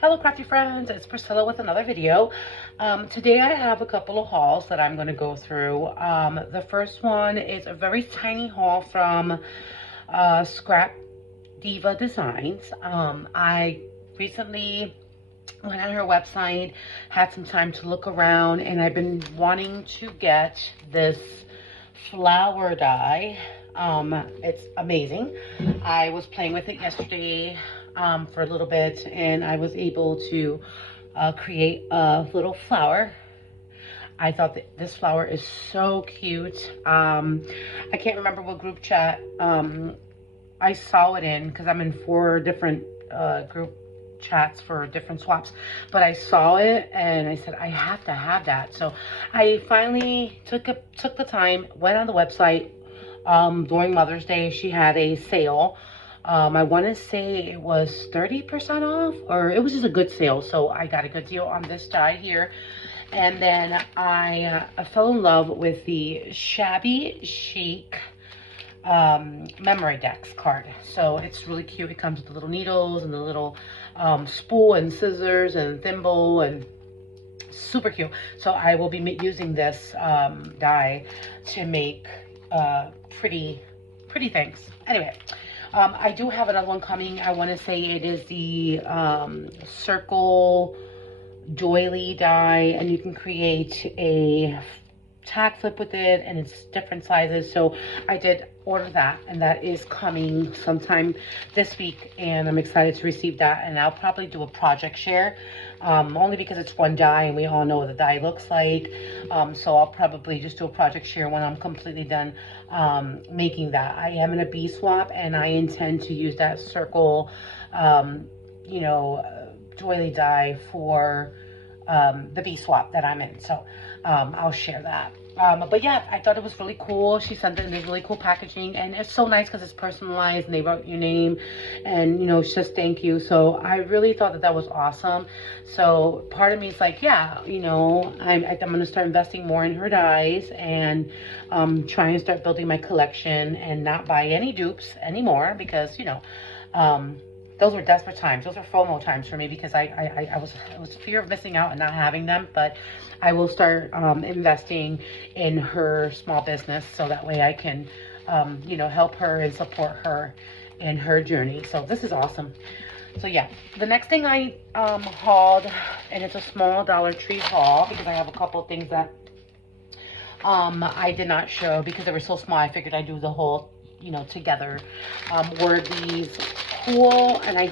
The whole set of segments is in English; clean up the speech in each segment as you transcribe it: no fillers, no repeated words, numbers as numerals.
Hello crafty friends, it's Priscilla with another video. Today I have a couple of hauls that I'm going to go through. The first one is a very tiny haul from Scrap Diva Designs. I recently went on her website, had some time to look around, and I've been wanting to get this flower die. It's amazing. I was playing with it yesterday for a little bit, and I was able to create a little flower. I thought that this flower is so cute. I can't remember what group chat I saw it in, because I'm in 4 different group chats for different swaps, but I saw it and I said I have to have that. So I finally took the time, went on the website. During Mother's Day she had a sale. I want to say it was 30% off, or it was just a good sale, so I got a good deal on this die here. And then I fell in love with the Shabby Chic memory decks card. So it's really cute. It comes with the little needles and the little spool and scissors and thimble, and super cute. So I will be using this die to make pretty things. Anyway, I do have another one coming. I want to say it is the circle doily die, and you can create a tag flip with it, and it's different sizes. So I did order that, and that is coming sometime this week, and I'm excited to receive that. And I'll probably do a project share, only because it's one die and we all know what the die looks like. So I'll probably just do a project share when I'm completely done making that. I am in a bee swap, and I intend to use that circle doily die for the bee swap that I'm in. So I'll share that. But yeah, I thought it was really cool. She sent it in this really cool packaging, and it's so nice because it's personalized and they wrote your name, and it's just thank you. So I really thought that was awesome. So part of me is like, yeah, I'm going to start investing more in her dies, and try and start building my collection and not buy any dupes anymore, because those were desperate times. Those were FOMO times for me, because I was fear of missing out and not having them. But I will start investing in her small business, so that way I can, help her and support her in her journey. So this is awesome. So yeah, the next thing I hauled, and it's a small Dollar Tree haul, because I have a couple of things that I did not show because they were so small. I figured I'd do the whole together. Were these cool, and I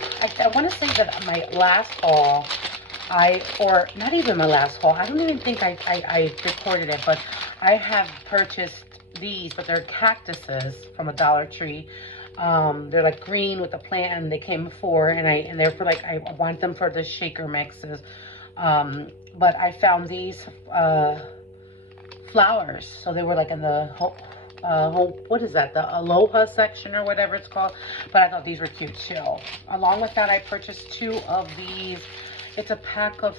want to say that my last haul, or not even my last haul, I don't even think I recorded it, but I have purchased these, but they're cactuses from a Dollar Tree. They're like green with the plant, and they came before, and they're for like, I want them for the shaker mixes. But I found these flowers, so they were like in the what is that, the Aloha section or whatever it's called. But I thought these were cute too. Along with that, I purchased 2 of these. It's a pack of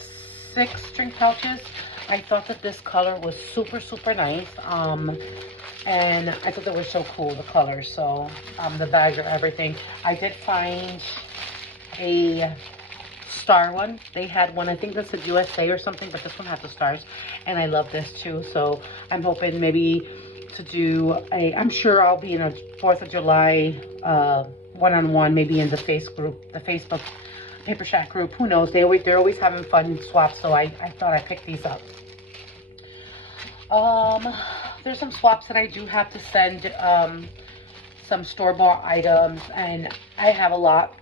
6 string pouches. I thought that this color was super nice, and I thought they were so cool, the colors. So the bags are everything. I did find a star one. They had one, I think this is USA or something, but this one has the stars, and I love this too. So I'm hoping maybe to do I'm sure I'll be in a 4th of July one-on-one, maybe in the Facebook Paper Shack group. Who knows? They're always having fun swaps, so I thought I picked these up. There's some swaps that I do have to send, some store-bought items, and I have a lot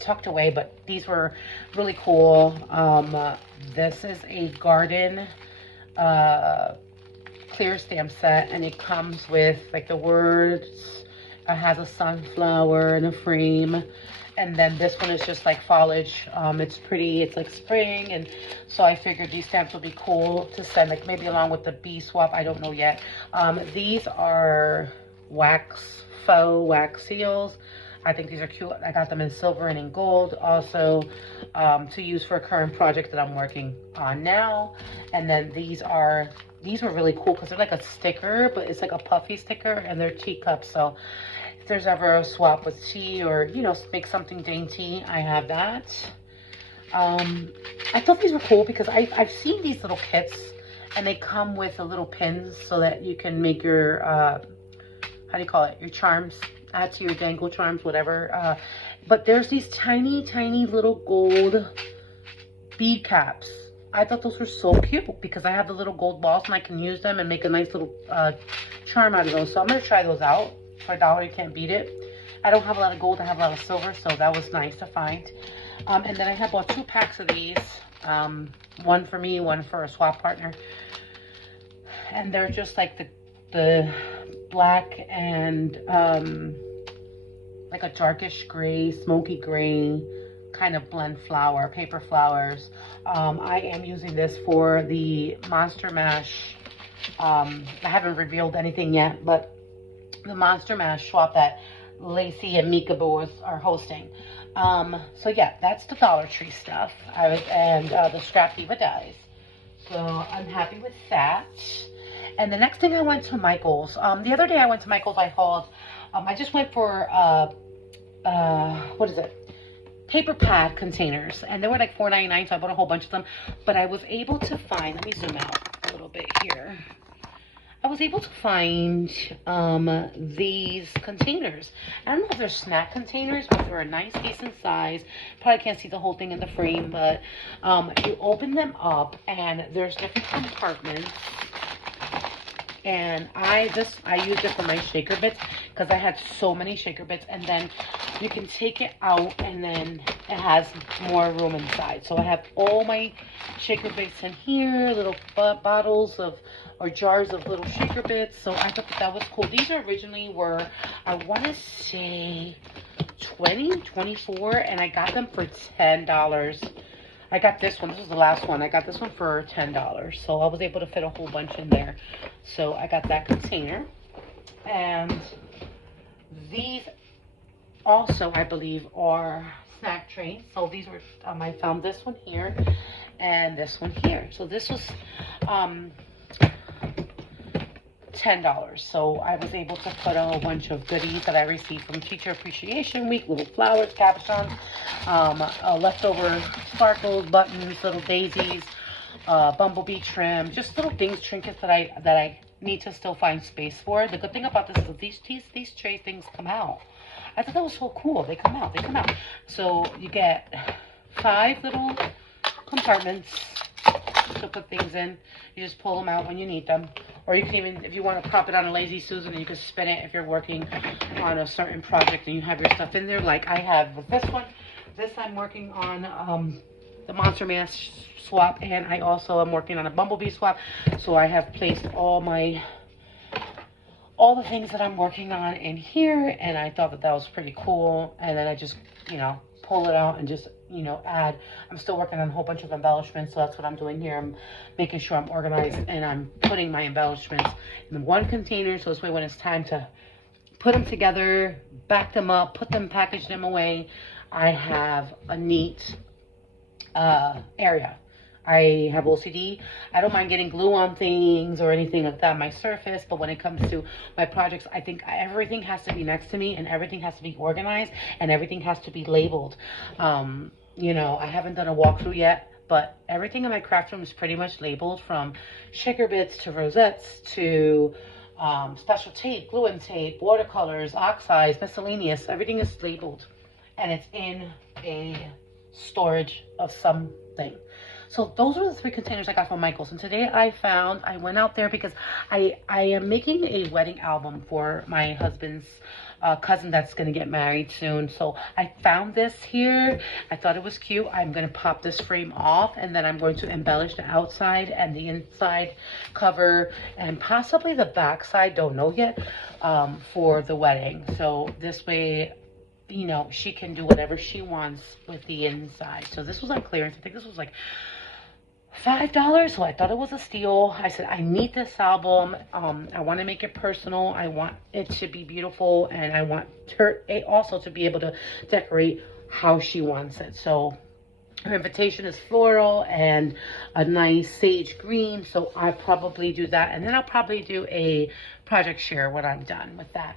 tucked away, but these were really cool. This is a garden clear stamp set, and it comes with like the words. It has a sunflower and a frame, and then this one is just like foliage. It's pretty, it's like spring, and so I figured these stamps would be cool to send, like maybe along with the bee swap. I don't know yet. These are faux wax seals. I think these are cute. I got them in silver and in gold, also to use for a current project that I'm working on now. And then these were really cool because they're like a sticker, but it's like a puffy sticker, and they're teacups. So if there's ever a swap with tea, or make something dainty, I have that. I thought these were cool because I've seen these little kits, and they come with the little pins so that you can make your, how do you call it, your charms, add to your dangle charms, whatever. But there's these tiny, tiny little gold bead caps. I thought those were so cute because I have the little gold balls and I can use them and make a nice little charm out of those. So I'm going to try those out. For $1, you can't beat it. I don't have a lot of gold, I have a lot of silver, so that was nice to find. And then I have bought 2 packs of these. One for me, one for a swap partner. And they're just like the black and like a darkish gray, smoky gray kind of blend flower, paper flowers. I am using this for the Monster Mash. I haven't revealed anything yet, but the Monster Mash swap that Lacey and Mika boys are hosting. So yeah, that's the Dollar Tree stuff. And the Scrap Diva dies. So I'm happy with that. And the next thing I went to Michael's. The other day I went to Michael's, I hauled, I just went for, what is it? Paper pad containers. And they were like $4.99, so I bought a whole bunch of them. But I was able to find, let me zoom out a little bit here. I was able to find these containers. I don't know if they're snack containers, but they're a nice, decent size. Probably can't see the whole thing in the frame, but you open them up and there's different compartments. And I used it for my shaker bits because I had so many shaker bits, and then you can take it out and then it has more room inside. So I have all my shaker bits in here, little bottles of or jars of little shaker bits. So I thought that was cool. These originally were, I want to say 20, 24, and I got them for $10. I got this one. This was the last one. I got this one for $10. So I was able to fit a whole bunch in there. So I got that container. And these also, I believe, are snack trays. So these were, I found this one here and this one here. So this was $10. So I was able to put a whole bunch of goodies that I received from Teacher Appreciation Week, little flowers, cabochons, leftover sparkles, buttons, little daisies, bumblebee trim, just little things, trinkets that I need to still find space for. The good thing about this is these tray things come out. I thought that was so cool. They come out. So you get 5 little compartments to put things in. You just pull them out when you need them. Or you can even, if you want to prop it on a Lazy Susan, and you can spin it if you're working on a certain project and you have your stuff in there. Like I have with this one. This I'm working on the Monster Mash swap, and I also am working on a Bumblebee swap. So I have placed all the things that I'm working on in here, and I thought that was pretty cool. And then I just, pull it out and just, add. I'm still working on a whole bunch of embellishments, so that's what I'm doing here. I'm making sure I'm organized, and I'm putting my embellishments in one container, so this way when it's time to put them together, back them up, package them away, I have a neat area. I have OCD. I don't mind getting glue on things or anything like that on my surface, but when it comes to my projects, I think everything has to be next to me, and everything has to be organized, and everything has to be labeled. I haven't done a walkthrough yet, but everything in my craft room is pretty much labeled, from shaker bits to rosettes to special tape, glue and tape, watercolors, oxides, miscellaneous. Everything is labeled, and it's in a storage of something. So those are the 3 containers I got from Michael's. And today I went out there because I am making a wedding album for my husband's cousin that's going to get married soon. So I found this here. I thought it was cute. I'm going to pop this frame off, and then I'm going to embellish the outside and the inside cover and possibly the back side, don't know yet, for the wedding. So this way, she can do whatever she wants with the inside. So this was on clearance. I think this was like $5, so I thought it was a steal. I said, I need this album. I want to make it personal. I want it to be beautiful, and I want her also to be able to decorate how she wants it. So her invitation is floral and a nice sage green, so I'll probably do that, and then I'll probably do a project share when I'm done with that.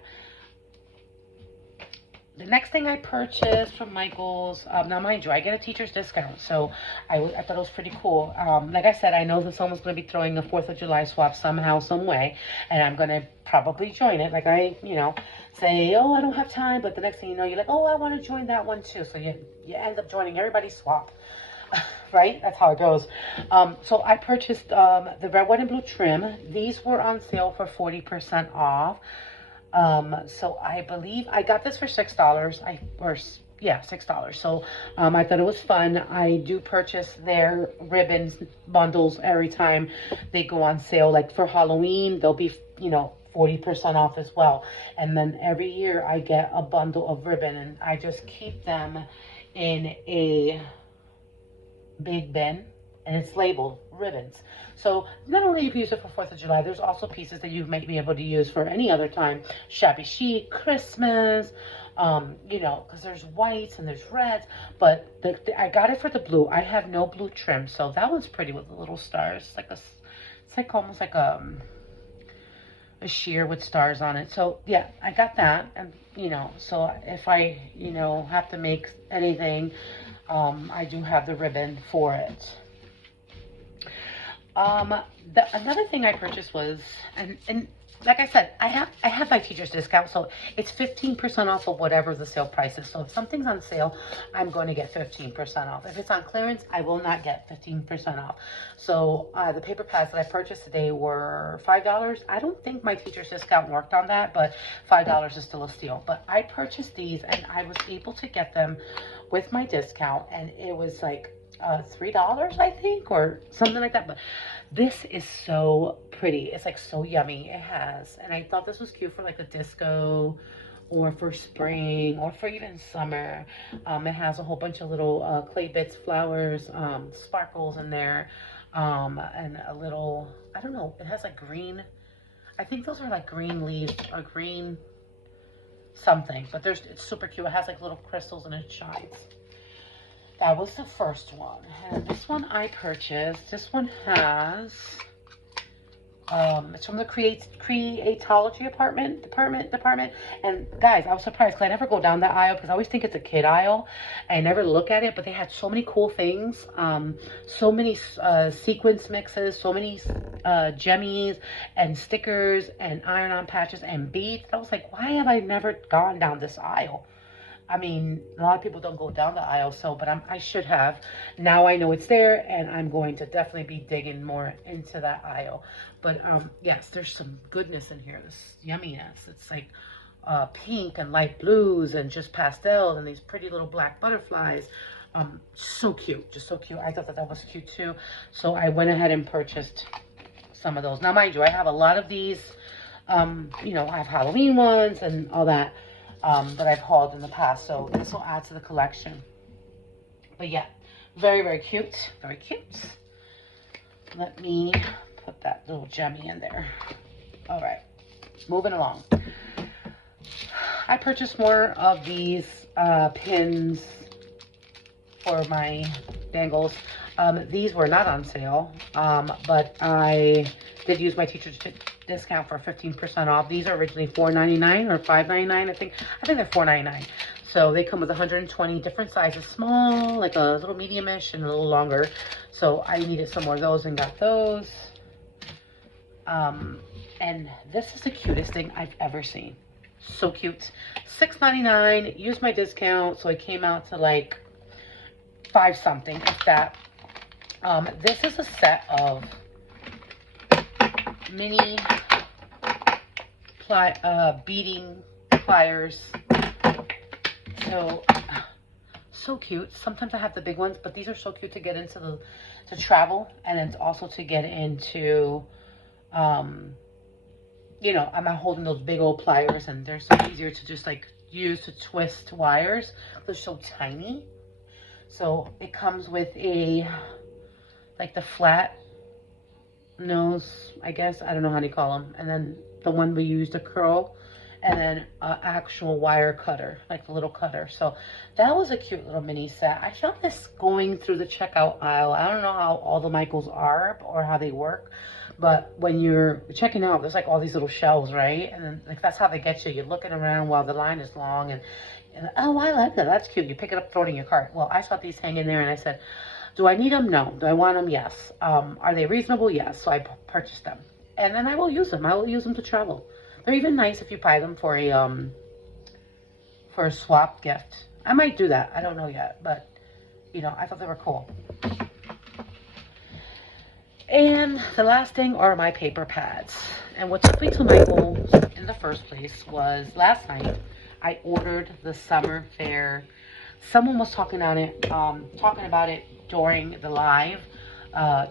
The next thing I purchased from Michael's, now mind you, I get a teacher's discount, so I thought it was pretty cool. Like I said, I know that someone's going to be throwing a 4th of July swap somehow, some way, and I'm going to probably join it. Like say, oh, I don't have time, but the next thing you know, you're like, oh, I want to join that one too. So you end up joining everybody's swap, right? That's how it goes. So I purchased the red, white, and blue trim. These were on sale for 40% off. So I believe I got this for $6. $6. So, I thought it was fun. I do purchase their ribbons bundles every time they go on sale. Like for Halloween, they'll be, 40% off as well. And then every year I get a bundle of ribbon, and I just keep them in a big bin, and it's labeled ribbons. So not only you can use it for 4th of July, there's also pieces that you might be able to use for any other time. Shabby chic, Christmas, because there's whites and there's reds. But I got it for the blue. I have no blue trim, so that one's pretty with the little stars. It's like almost like a sheer with stars on it. So yeah, I got that. And so if I have to make anything, I do have the ribbon for it. Another thing I purchased was, and like I said, I have my teacher's discount, so it's 15% off of whatever the sale price is. So if something's on sale, I'm going to get 15% off. If it's on clearance, I will not get 15% off. So the paper pads that I purchased today were $5. I don't think my teacher's discount worked on that, but $5 is still a steal. But I purchased these, and I was able to get them with my discount, and it was like $3, I think, or something like that. But this is so pretty. It's like so yummy. It has, and I thought this was cute for like a disco, or for spring, or for even summer. It has a whole bunch of little clay bits, flowers, sparkles in there, and a little, I don't know, it has like green, I think those are like green leaves or green something, but it's super cute. It has like little crystals and it shines. That was the first one. And this one I purchased. This one has, it's from the Creatology department. And guys, I was surprised because I never go down that aisle because I always think it's a kid aisle. I never look at it, but they had so many cool things. So many sequence mixes, so many jemmies and stickers and iron-on patches and beads. I was like, why have I never gone down this aisle? I mean, a lot of people don't go down the aisle, but I should have. Now I know it's there, and I'm going to definitely be digging more into that aisle. But yes, there's some goodness in here, this yumminess. It's like pink and light blues and just pastels and these pretty little black butterflies. So cute, just so cute. I thought that was cute too. So I went ahead and purchased some of those. Now, mind you, I have a lot of these, I have Halloween ones and all that. That I've hauled in the past, so this will add to the collection. But yeah, very, very cute, very cute. Let me put that little gemmy in there. All right, moving along. I purchased more of these pins for my dangles. These were not on sale, but I did use my teacher's discount for 15% off. These are originally $4.99 or $5.99. I think they're $4.99. So they come with 120 different sizes, small, like a little medium-ish, and a little longer. So I needed some more of those and got those. And this is the cutest thing I've ever seen. So cute. $6.99. Used my discount, so it came out to like $5 something, if that. This is a set of mini beading pliers. So cute. Sometimes I have the big ones, but these are so cute to get into to travel, and it's also to get into, I'm not holding those big old pliers, and they're so easier to just like use to twist wires. They're so tiny. So it comes with like the flat nose, I guess. I don't know how to call them. And then the one we use to curl, and then an actual wire cutter, like the little cutter. So that was a cute little mini set. I found this going through the checkout aisle. I don't know how all the Michaels are or how they work, but when you're checking out, there's like all these little shelves, right? And then like that's how they get you. You're looking around while the line is long, and And, oh, I like that. That's cute. You pick it up, throw it in your cart. Well, I saw these hanging there, and I said, do I need them? No. Do I want them? Yes. Are they reasonable? Yes. So I purchased them. And then I will use them. I will use them to travel. They're even nice if you buy them for a swap gift. I might do that. I don't know yet. But, you know, I thought they were cool. And the last thing are my paper pads. And what took me to Michael's in the first place was last night I ordered the summer fair. Someone was talking about it during the live,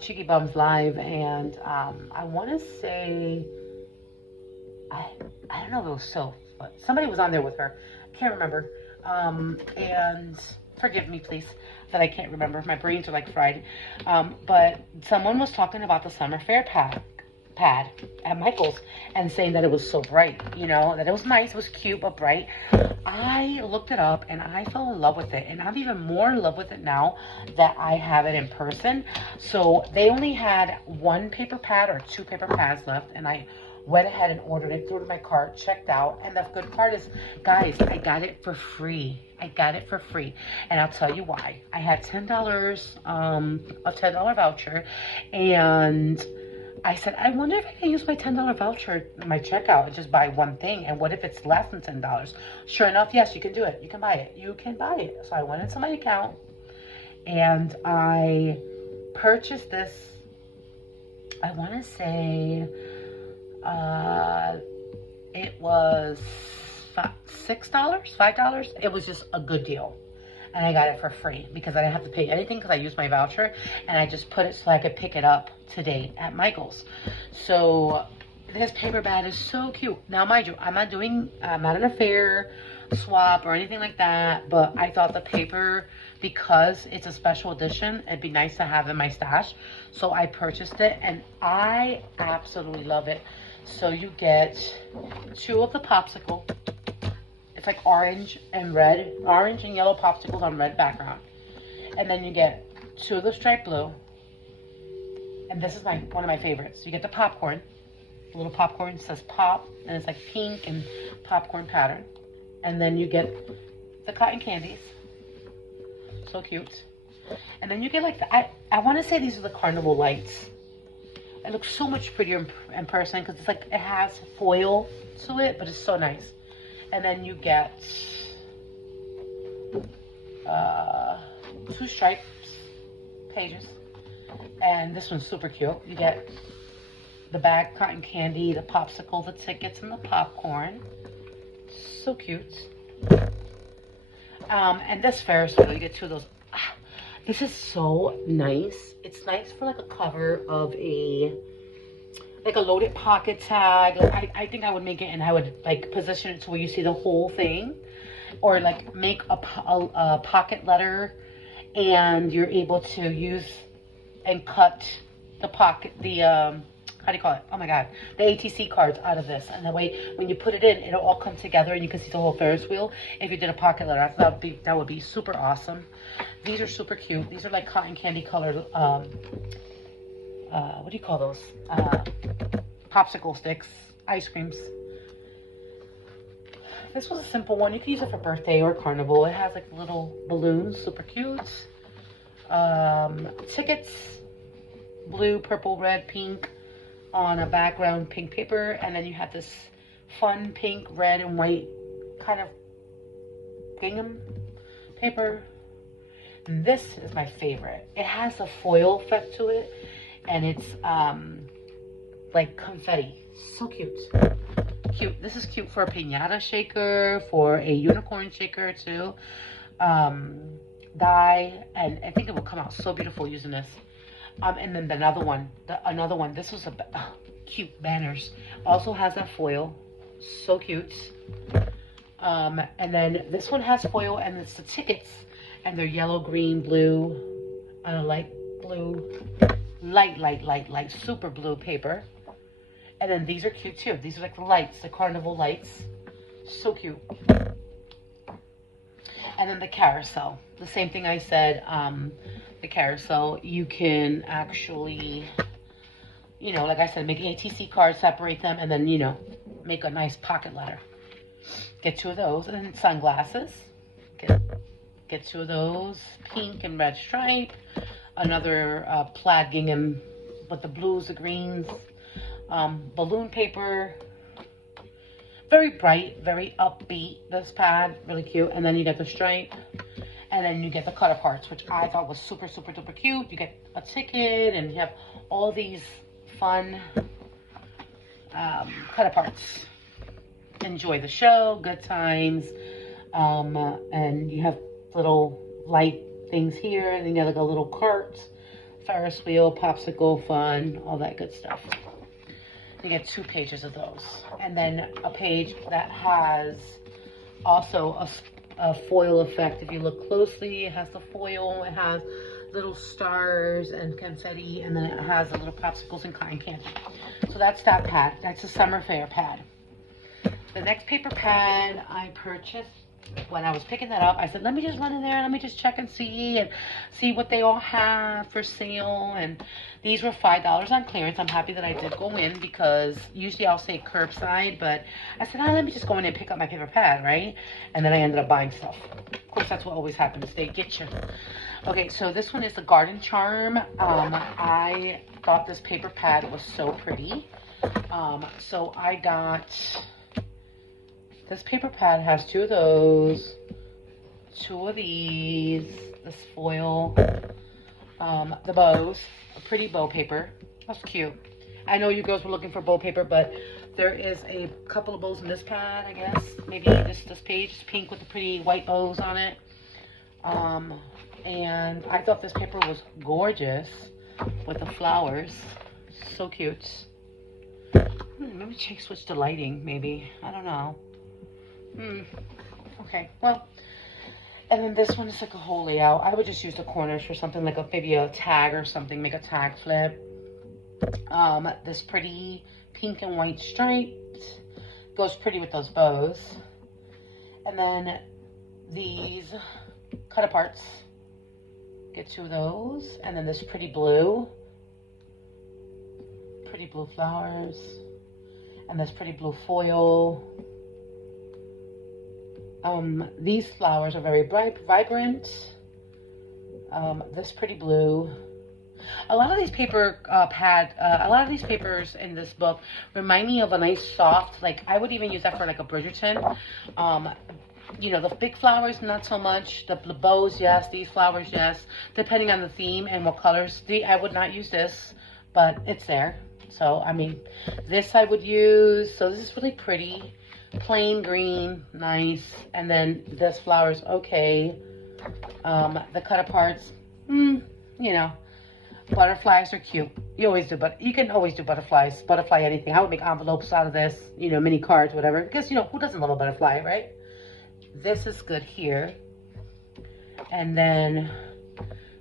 Cheeky Bums live, and I want to say, I don't know if it was Soph, but somebody was on there with her. I can't remember. And forgive me, please, that I can't remember. My brains are like fried. But someone was talking about the summer fair pad at Michael's and saying that it was so bright, you know, that it was nice, it was cute, but bright. I looked it up and I fell in love with it. And I'm even more in love with it now that I have it in person. So they only had one paper pad or two paper pads left, and I went ahead and ordered it, threw it in my cart, checked out. And the good part is, guys, I got it for free. I got it for free. And I'll tell you why. I had $10, a $10 voucher. And I said, I wonder if I can use my $10 voucher, my checkout, and just buy one thing. And what if it's less than $10? Sure enough, yes, you can do it. You can buy it. You can buy it. So I went into my account and I purchased this. I want to say it was $6, $5. It was just a good deal. And I got it for free because I didn't have to pay anything because I used my voucher, and I just put it so I could pick it up today at Michael's. So this paper bag is so cute. Now, mind you, I'm not in a fair swap or anything like that, but I thought the paper, because it's a special edition, it'd be nice to have in my stash. So I purchased it and I absolutely love it. So you get 2 of the popsicle. It's like orange and yellow popsicles on red background. And then you get 2 of the striped blue. And this is one of my favorites. You get the popcorn. The little popcorn says pop, and it's like pink and popcorn pattern. And then you get the cotton candies. So cute. And then you get like I want to say these are the carnival lights. It looks so much prettier in person because it's like it has foil to it, but it's so nice. And then you get 2 stripes pages. And this one's super cute. You get the bag, cotton candy, the popsicle, the tickets, and the popcorn. So cute. And this Ferris wheel, you get 2 of those. This is so nice. It's nice for like a cover of a loaded pocket tag. I think I would make it and I would like position it to where you see the whole thing, or like make a pocket letter, and you're able to use and cut the pocket, how do you call it? Oh my God, the ATC cards out of this, and that way when you put it in, it'll all come together and you can see the whole Ferris wheel. If you did a pocket letter, I thought that would be super awesome. These are super cute. These are like cotton candy colored, what do you call those? Popsicle sticks, ice creams. This was a simple one. You can use it for birthday or carnival. It has like little balloons, super cute. Tickets, blue, purple, red, pink, on a background pink paper, and then you have this fun pink, red, and white kind of gingham paper. And this is my favorite. It has a foil effect to it, and it's like confetti. So cute. Cute. This is cute for a piñata shaker, for a unicorn shaker too. Dye, and I think it will come out so beautiful using this. And then another one, this was cute banners. Also has that foil, so cute. And then this one has foil, and it's the tickets, and they're yellow, green, blue, and a light blue, light, super blue paper. And then these are cute too. These are like the lights, the carnival lights, so cute. And then the carousel, the same thing I said. The carousel, you can actually, you know, like I said, make ATC cards, separate them, and then, you know, make a nice pocket letter. Get 2 of those, and then sunglasses. Get two of those, pink and red stripe. Another plaid gingham with the blues, the greens. Balloon paper. Very bright, very upbeat, this pad, really cute. And then you get the stripe. And then you get the cut aparts, which I thought was super, super duper cute. You get a ticket and you have all these fun cut aparts. Enjoy the show, good times. And you have little light things here. And then you have like a little cart, Ferris wheel, popsicle, fun, all that good stuff. You get 2 pages of those. And then a page that has also a foil effect. If you look closely, it has the foil, it has little stars and confetti, and then it has the little popsicles and cotton candy. So that's that pad. That's a summer fair pad. The next paper pad I purchased when I was picking that up, I said, let me just run in there, let me just check and see what they all have for sale. And these were $5 on clearance. I'm happy that I did go in, because usually I'll say curbside, but I said, let me just go in and pick up my paper pad, right? And then I ended up buying stuff. Of course, that's what always happens. They get you. Okay, so this one is the Garden Charm. I thought this paper pad was so pretty. So I got... This paper pad has 2 of those, 2 of these, this foil, the bows, a pretty bow paper. That's cute. I know you girls were looking for bow paper, but there is a couple of bows in this pad, I guess. Maybe this page is pink with the pretty white bows on it. And I thought this paper was gorgeous with the flowers. So cute. Maybe switch to lighting, maybe. I don't know. Okay, well, and then this one is like a whole layout. I would just use the corners for something like maybe a tag or something, make a tag flip. This pretty pink and white striped goes pretty with those bows. And then these cut aparts, get 2 of those. And then this pretty blue flowers, and this pretty blue foil. These flowers are very bright, vibrant. This pretty blue. A lot of these papers in this book remind me of a nice soft, like I would even use that for like a Bridgerton. You know, the big flowers, not so much. The bows, yes. These flowers, yes. Depending on the theme and what colors. I would not use this, but it's there. So, I mean, this I would use. So this is really pretty. Plain green, nice. And then this flower's okay. The cut aparts, you know, butterflies are cute. You always do, but you can always do butterflies, butterfly anything. I would make envelopes out of this, you know, mini cards, whatever. Because, you know, who doesn't love a butterfly, right? This is good here. And then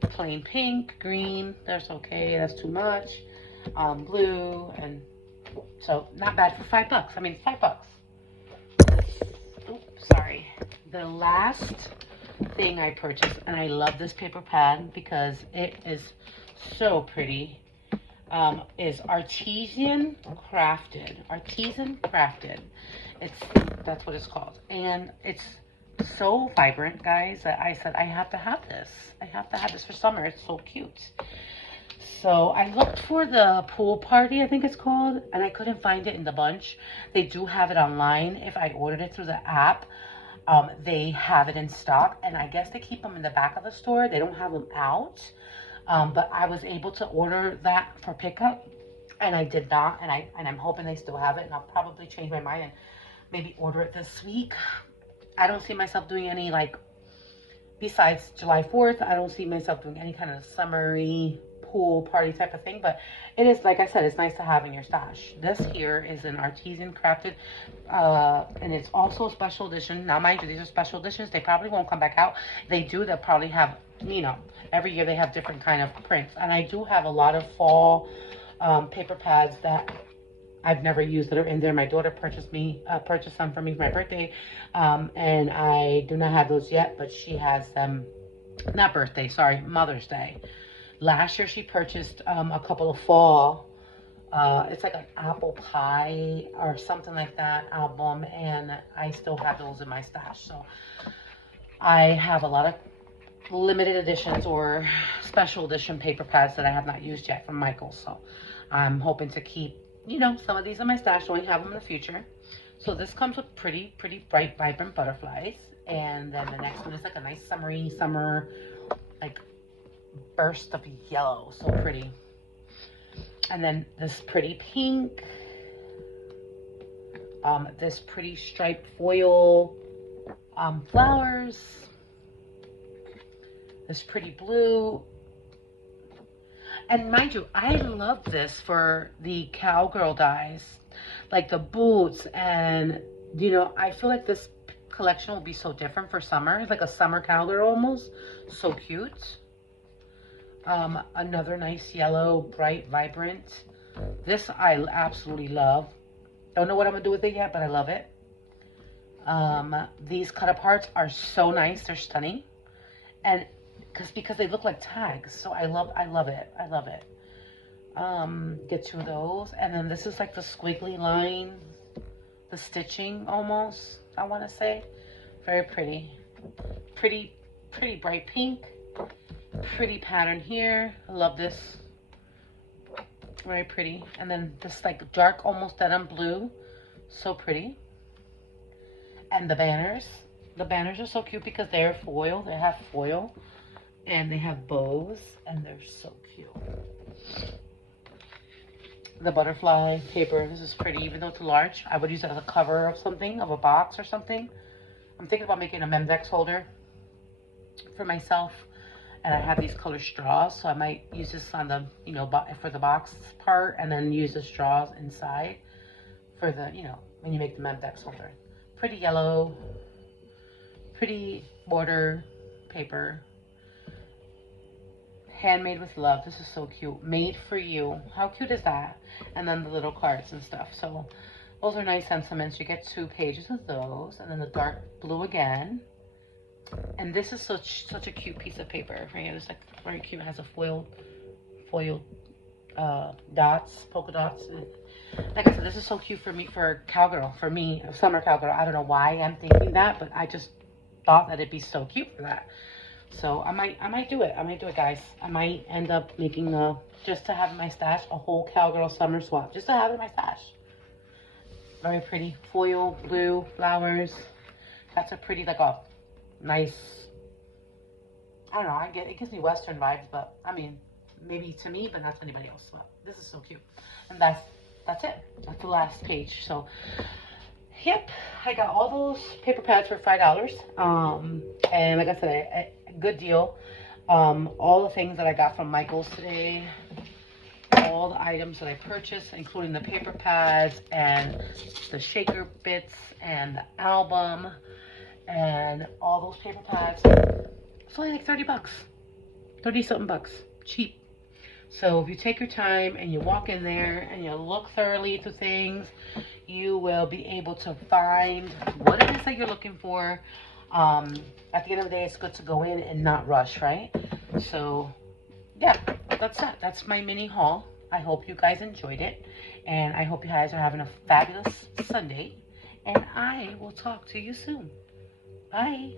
plain pink, green, that's okay. That's too much. Blue, and so not bad for $5. I mean, $5. Oops, sorry. The last thing I purchased, and I love this paper pad because it is so pretty, is Artisan Crafted. That's what it's called. And it's so vibrant, guys, that I said I have to have this. I have to have this for summer. It's so cute. So I looked for the pool party, I think it's called, and I couldn't find it in the bunch. They do have it online. If I ordered it through the app, they have it in stock, and I guess they keep them in the back of the store. They don't have them out, but I was able to order that for pickup, and I did not, and I'm hoping they still have it, and I'll probably change my mind and maybe order it this week. I don't see myself doing any, like, besides July 4th, I don't see myself doing any kind of summery pool party type of thing, but it is, like I said, it's nice to have in your stash. This here is an Artisan Crafted, and it's also a special edition. Now, mind you, these are special editions. They probably won't come back out. They do, they'll probably have, you know, every year they have different kind of prints. And I do have a lot of fall paper pads that I've never used that are in there. My daughter purchased some for me for my birthday, and I do not have those yet, but she has them, not birthday, sorry, Mother's Day. Last year she purchased a couple of fall, it's like an apple pie or something like that album, and I still have those in my stash. So I have a lot of limited editions or special edition paper pads that I have not used yet from Michaels. So I'm hoping to keep, you know, some of these in my stash so I have them in the future. So this comes with pretty bright, vibrant butterflies. And then the next one is like a nice summer, like burst of yellow. So pretty. And then this pretty pink. This pretty striped foil flowers. This pretty blue. And mind you, I love this for the cowgirl dies. Like the boots and, you know, I feel like this collection will be so different for summer. Like a summer cowgirl almost. So cute. Another nice yellow, bright, vibrant. This I absolutely love. Don't know what I'm going to do with it yet, but I love it. These cut aparts are so nice. They're stunning. And because they look like tags. So I love it. I love it. Get two of those. And then this is like the squiggly line. The stitching almost, I want to say. Very pretty. Pretty bright pink. Pretty pattern here. I love this. Very pretty. And then this like dark almost denim blue. So pretty. And the banners. The banners are so cute because they're foil. They have foil. And they have bows. And they're so cute. The butterfly paper. This is pretty. Even though it's large, I would use it as a cover of something. Of a box or something. I'm thinking about making a Memdex holder for myself. And I have these color straws. So I might use this on the, you know, for the box part. And then use the straws inside. For the, you know, when you make the Memdex holder. Pretty yellow. Pretty border paper. Handmade with love. This is so cute. Made for you. How cute is that? And then the little cards and stuff. So those are nice sentiments. You get 2 pages of those. And then the dark blue again. And this is such a cute piece of paper. Right here. It's like very cute. It has a foil dots, polka dots. Like I said, this is so cute for me, for cowgirl. For me, a summer cowgirl. I don't know why I'm thinking that, but I just thought that it'd be so cute for that. So I might do it. I might do it, guys. I might end up making just to have in my stash, a whole cowgirl summer swap. Just to have it in my stash. Very pretty. Foil, blue, flowers. That's a pretty, like a nice, I don't know, it gives me Western vibes, but I mean, maybe to me, but not to anybody else. But this is so cute. And that's it. That's the last page. So yep, I got all those paper pads for $5. And like I said, a good deal. All the things that I got from Michaels today, all the items that I purchased, including the paper pads and the shaker bits and the album and all those paper pads. It's only like 30 bucks. 30 something bucks. Cheap. So if you take your time and you walk in there and you look thoroughly into things, you will be able to find what it is that you're looking for. At the end of the day, it's good to go in and not rush, right? So yeah, that's it. That's my mini haul. I hope you guys enjoyed it. And I hope you guys are having a fabulous Sunday. And I will talk to you soon. Bye.